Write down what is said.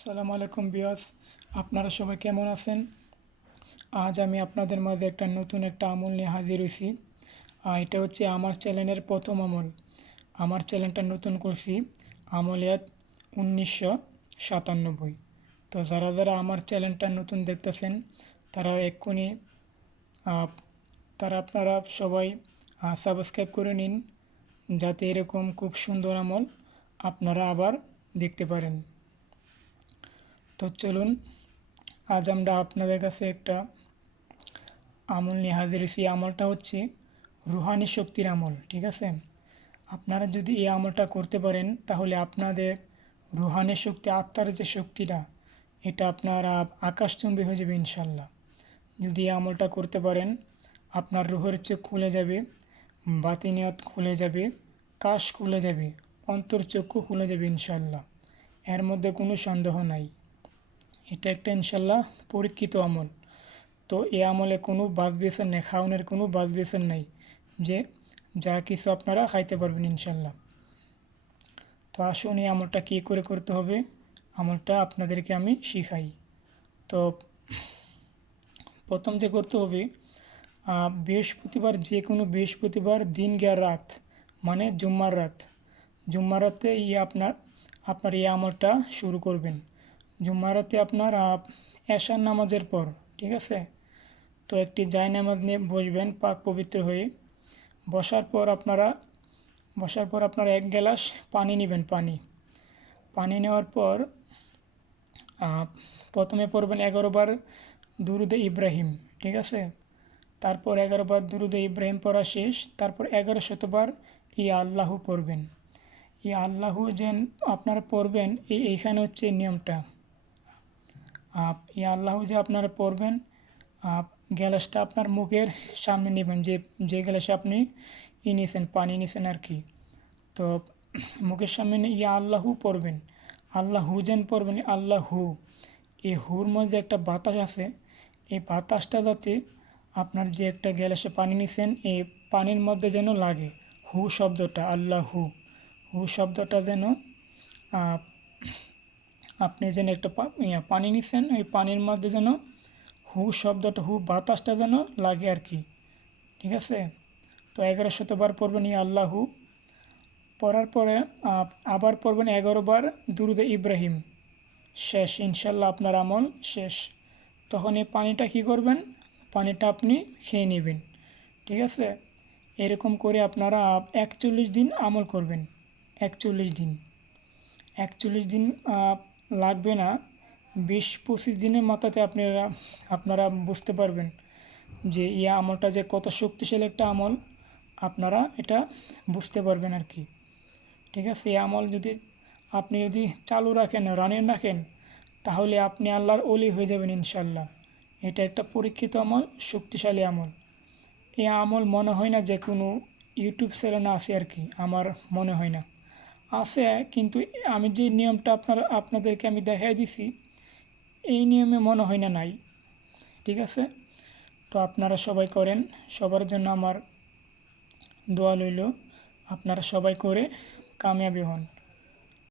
আসসালামু আলাইকুম বিয়াস আপনারা সবাই কেমন আছেন? আজ আমি আপনাদের মাঝে একটা নতুন একটা আমল নিয়ে হাজির হয়েছি। এটা হচ্ছে আমার চ্যানেলের প্রথম আমল। আমার চ্যানেলটা নতুন করছি আমলিয়াত উনিশশো সাতানব্বই। তো যারা যারা আমার চ্যানেলটা নতুন দেখতেছেন তারা এক্ষুনি তারা আপনারা সবাই সাবস্ক্রাইব করে নিন, যাতে এরকম খুব সুন্দর আমল আপনারা আবার দেখতে পারেন। তো চলুন, আজ আমরা আপনাদের কাছে একটা আমল নিয়ে হাজির এই আমলটা হচ্ছে রুহানি শক্তির আমল, ঠিক আছে? আপনারা যদি এই আমলটা করতে পারেন, তাহলে আপনাদের রুহানি শক্তি, আত্মার যে শক্তিটা, এটা আপনারা আকাশচুম্বী হয়ে যাবে ইনশাল্লাহ। যদি এই আমলটা করতে পারেন, আপনার রুহের চোখ খুলে যাবে বাতিনিয়ত খুলে যাবে, কাশ খুলে যাবে, অন্তর চক্ষু খুলে যাবে ইনশাল্লাহ। এর মধ্যে কোনো সন্দেহ নাই। এটা একটা ইনশাল্লাহ পরীক্ষিত আমল। তো এ আমলে কোনো বাস বেসন নেই খাওয়ানোর কোনো বাস বেসন নেই যে যা কিছু আপনারা খাইতে পারবেন ইনশাল্লাহ। তো আসুন এই আমলটা কী করে করতে হবে? আমলটা আপনাদেরকে আমি শিখাই। তো প্রথম যে করতে হবে বৃহস্পতিবার যে কোনো বৃহস্পতিবার দিন গিয়া রাত মানে জুম্মার রাত। জুম্মার রাতে ইয়ে আপনার আপনার এই আমলটা শুরু করবেন। জুম্মার রাতে আপনার এশার নামাজের পর, ঠিক আছে? তো একটি জায় নামাজ নিয়ে বসবেন পাক পবিত্র হয়ে। বসার পর আপনারা, বসার পর আপনারা এক গ্লাস পানি নেবেন, পানি। পানি নেওয়ার পর প্রথমে পড়বেন এগারো বার দুরুদে ইব্রাহিম, ঠিক আছে? তারপর এগারো বার দুরুদে ইব্রাহিম পড়া শেষ, তারপর এগারো শতবার ই আল্লাহু পড়বেন। ই আল্লাহু যে আপনারা পড়বেন, এই এইখানে হচ্ছে নিয়মটা। ইয়া আল্লাহু যে আপনারা পড়বেন আপ গ্যালাসটা আপনার মুখের সামনে নেবেন যে যে গ্যালাসে আপনি ই নিয়েছেন পানি নিয়েছেন আর কি। তো মুখের সামনে ইয়া আল্লাহু পড়বেন আল্লাহু যেন পড়বেন আল্লাহু। এই হুর মধ্যে একটা বাতাস আছে এই বাতাসটা যাতে আপনার যে একটা গ্যালাসে পানি নিছেন এই পানির মধ্যে যেন লাগে। হু শব্দটা আল্লাহু। হু শব্দটা যেন আহ, আপনি যেন একটা পানি নিছেন, ওই পানির মধ্যে যেন হু শব্দটা, হু বাতাসটা যেন লাগে আর কি। ঠিক আছে? তো এগারো শতবার পড়বেন ইয়া আল্লাহু। পড়ার পরে আবার পড়বেন এগারো বার দুরুদে ইব্রাহিম। শেষ ইনশাল্লাহ আপনার আমল শেষ। তখন এই পানিটা কী করবেন? পানিটা আপনি খেয়ে নেবেন। ঠিক আছে? এরকম করে আপনারা একচল্লিশ দিন আমল করবেন। একচল্লিশ দিন। একচল্লিশ দিন লাগবে না। বিশ পঁচিশ দিনের মাথাতে আপনারা আপনারা বুঝতে পারবেন যে ইয়া আমলটা যে কত শক্তিশালী একটা আমল, আপনারা এটা বুঝতে পারবেন আর কি। ঠিক আছে, এই আমল যদি আপনি যদি চালু রাখেন, রানিং রাখেন, তাহলে আপনি আল্লাহর অলি হয়ে যাবেন ইনশাল্লাহ এটা একটা পরীক্ষিত আমল, শক্তিশালী আমল। এই আমল মনে হয় না যে কোনো ইউটিউব চ্যানেলে আছে আর কি, আমার মনে হয় না। আছে, কিন্তু আমি যে নিয়মটা আপনার, আপনাদেরকে আমি দেখাই দিছি, এই নিয়মে মনে হয় না নাই, ঠিক আছে? তো আপনারা সবাই করেন, সবার জন্য আমার দোয়া লইল আপনারা সবাই করে কামিয়াবি হন।